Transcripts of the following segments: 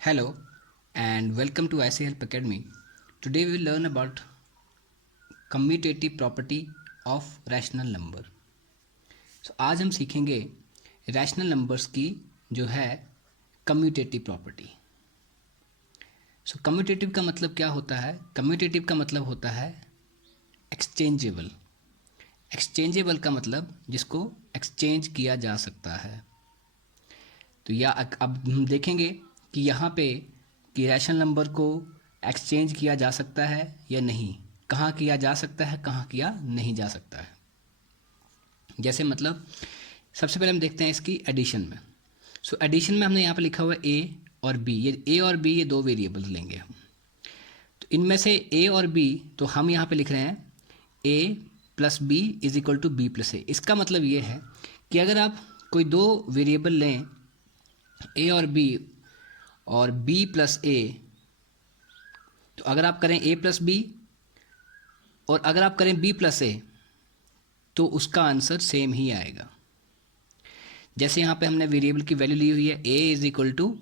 Hello and welcome to IC Help Academy. Today we will learn about commutative property of rational number. आज हम सीखेंगे rational numbers की जो है commutative property. Commutative का मतलब क्या होता है? कम्यूटेटिव का मतलब होता है एक्सचेंजेबल. एक्सचेंजेबल का मतलब जिसको एक्सचेंज किया जा सकता है. तो या अब हम देखेंगे कि यहाँ पे कि रैशनल नंबर को एक्सचेंज किया जा सकता है या नहीं, कहाँ किया जा सकता है, कहाँ किया नहीं जा सकता है. जैसे मतलब सबसे पहले हम देखते हैं इसकी एडिशन में. एडिशन में हमने यहाँ पे लिखा हुआ है ए और बी. ये ए और बी ये दो वेरिएबल्स लेंगे हम. तो इनमें से ए और बी तो हम यहाँ पे लिख रहे हैं a plus b is equal to b plus a. इसका मतलब ये है कि अगर आप कोई दो वेरिएबल लें ए और बी प्लस ए, तो अगर आप करें ए प्लस बी और अगर आप करें बी प्लस ए तो उसका आंसर सेम ही आएगा. जैसे यहाँ पे हमने वेरिएबल की वैल्यू ली हुई है a इज इक्वल टू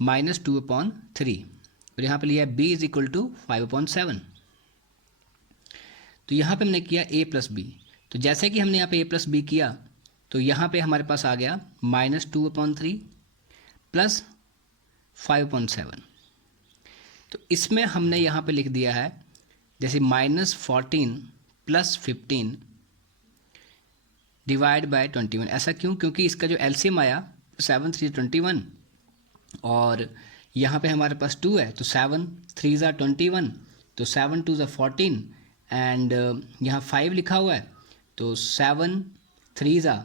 -2/3 और यहाँ पे लिया है b इज इक्वल टू 5/7. तो यहाँ पे हमने किया a प्लस बी. तो जैसे कि हमने यहाँ पे a प्लस बी किया तो यहाँ पे हमारे पास आ गया -2/3 प्लस 5/7. तो इसमें हमने यहाँ पे लिख दिया है जैसे -14 प्लस 15 डिवाइड बाय 21. ऐसा क्यों? क्योंकि इसका जो एलसीएम आया 7 3 21 और यहाँ पे हमारे पास 2 है तो 7 3 ज़ा 21 तो 7 2 ज़ा 14 एंड यहाँ 5 लिखा हुआ है तो 7 3 ज़ा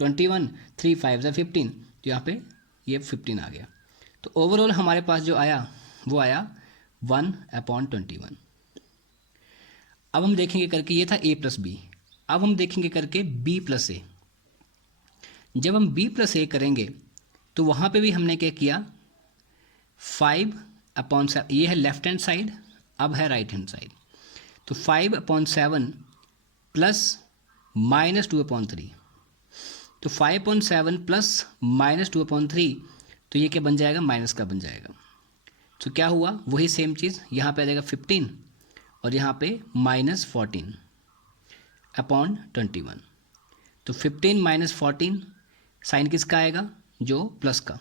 21 3 5 ज़ा 15 तो यहाँ पे ये 15 आ गया. तो ओवरऑल हमारे पास जो आया वो आया 1/21. अब हम देखेंगे करके ये था a प्लस बी. अब हम देखेंगे करके b प्लस ए. जब हम b प्लस ए करेंगे तो वहाँ पे भी हमने क्या किया 5/7. ये है लेफ्ट हैंड साइड, अब है राइट हैंड साइड. तो 5/7 प्लस -2/3. तो 5/7 प्लस -2/3 तो ये क्या बन जाएगा? माइनस का बन जाएगा. तो क्या हुआ? वही सेम चीज़ यहाँ पे आ जाएगा 15 और यहाँ पे -14/21. तो 15 - 14 साइन किसका आएगा? जो प्लस का.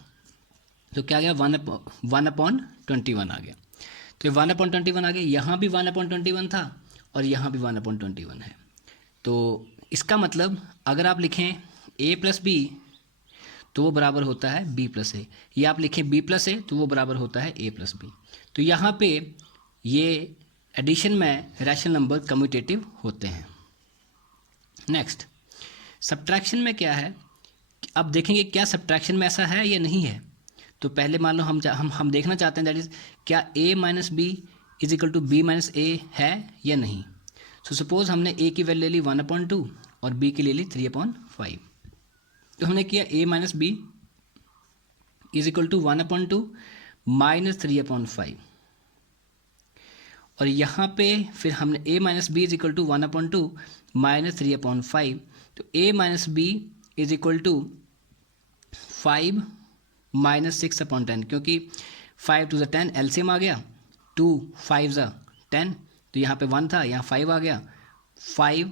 तो क्या आ गया? 1/21 आ गया. तो 1/21 आ गया. यहाँ भी 1/21 था और यहाँ भी 1/21 है. तो इसका मतलब अगर आप लिखें a प्लस बी तो वो बराबर होता है b प्लस ए, या आप लिखें b प्लस ए तो वो बराबर होता है a प्लस बी. तो यहाँ पे ये एडिशन में रैशनल नंबर कम्यूटेटिव होते हैं. नेक्स्ट सब्ट्रैक्शन में क्या है? अब देखेंगे क्या सब्ट्रैक्शन में ऐसा है या नहीं है. तो पहले मान लो हम देखना चाहते हैं दैट इज क्या a minus b is equal to b minus a है या नहीं. सपोज हमने a की वैल्यू ले ली 1/2 और b की ले ली 3/5. तो हमने किया a minus b is equal to 1/2 -3/5 और यहाँ पे फिर हमने a minus b is equal to 1/2 -3/5. तो a minus b is equal to 5 -6/10 क्योंकि 5 2 ज़ा 10 एलसीएम आ गया. 2 5 ज़ा 10 तो यहाँ पे 1 था, यहाँ 5 आ गया. 5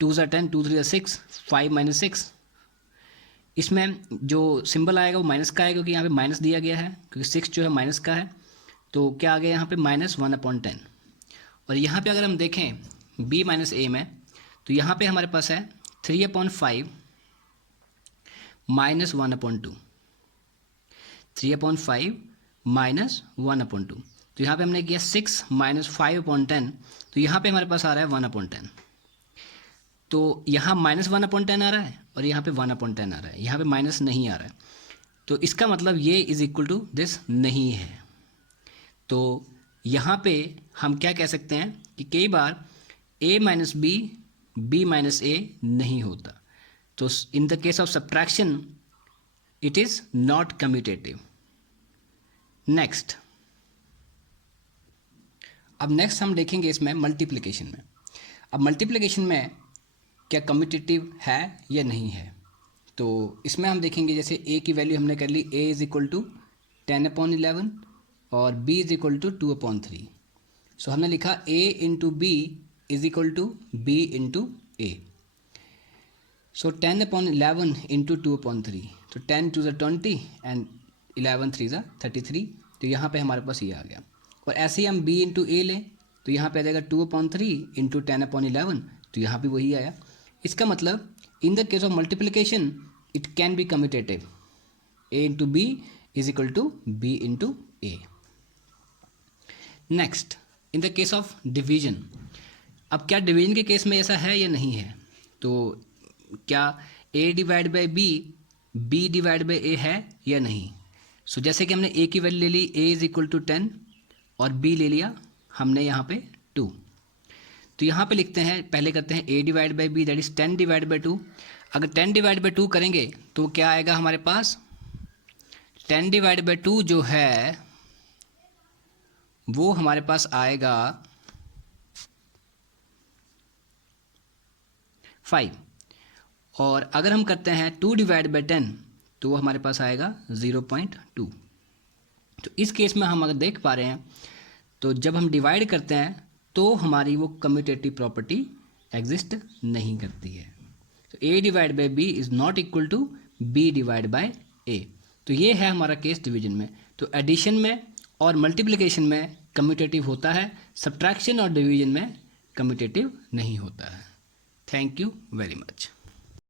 2 ज़ा 10 2 3 ज़ा 6 5 - 6. इसमें जो सिंबल आएगा वो माइनस का आएगा क्योंकि यहाँ पे माइनस दिया गया है क्योंकि 6 जो है माइनस का है. तो क्या आ गया यहाँ पे -1/10. और यहाँ पे अगर हम देखें b माइनस ए में तो यहाँ पे हमारे पास है 3/5 -1/2. 3/5 -1/2. तो यहाँ पे हमने किया 6 - 5/10 तो यहाँ पे हमारे पास आ रहा है 1/10. तो यहाँ -1/10 आ रहा है और यहाँ पे 1/10 आ रहा है, यहाँ पे माइनस नहीं आ रहा है. तो इसका मतलब ये इज इक्वल टू दिस नहीं है. तो यहाँ पे हम क्या कह सकते हैं कि कई बार a minus b b minus a नहीं होता. तो in the case of subtraction it is not commutative. Next अब हम देखेंगे इसमें मल्टीप्लिकेशन में. अब मल्टीप्लिकेशन में क्या कम्यूटेटिव है या नहीं है. तो इसमें हम देखेंगे जैसे a की वैल्यू हमने कर ली a इज इक्वल टू 10/11 और b is equal to 2/3। So हमने लिखा a into B is equal to b into A. So 10/11 into 2/3, तो 10 2 ज़ा 20 एंड 11 3 ज़ा 33। तो यहाँ पे हमारे पास ये आ गया। और ऐसे ही हम b इंटू ए लें तो यहाँ पे आ जाएगा 2/3 इंटू 10/11, तो यहाँ भी वही आया। इसका मतलब in the case of multiplication it can be commutative, a into B is equal to b into A. Next, in the case of division. अब क्या डिवीजन के केस में ऐसा है या नहीं है? तो क्या a divide by b divide by a है या नहीं? सो जैसे कि हमने a की वैल्यू ले ली a इज इक्वल टू 10 और b ले लिया हमने यहाँ पे 2। तो यहाँ पे लिखते हैं, पहले करते हैं a divide by b, that is 10 divide by 2। अगर 10 डिवाइड बाई 2 करेंगे तो क्या आएगा हमारे पास? 10 डिवाइड बाई 2 जो है वो हमारे पास आएगा 5। और अगर हम करते हैं 2 डिवाइड बाई 10 तो वो हमारे पास आएगा 0.2। तो इस केस में हम अगर देख पा रहे हैं तो जब हम डिवाइड करते हैं तो हमारी वो कम्यूटेटिव प्रॉपर्टी एग्जिस्ट नहीं करती है। तो a divide by b is not equal to b divide by a। तो ये है हमारा केस डिवीजन में। तो एडिशन में और मल्टीप्लिकेशन में कम्यूटेटिव होता है, सब्ट्रैक्शन और डिवीजन में कम्यूटेटिव नहीं होता है। Thank you very much.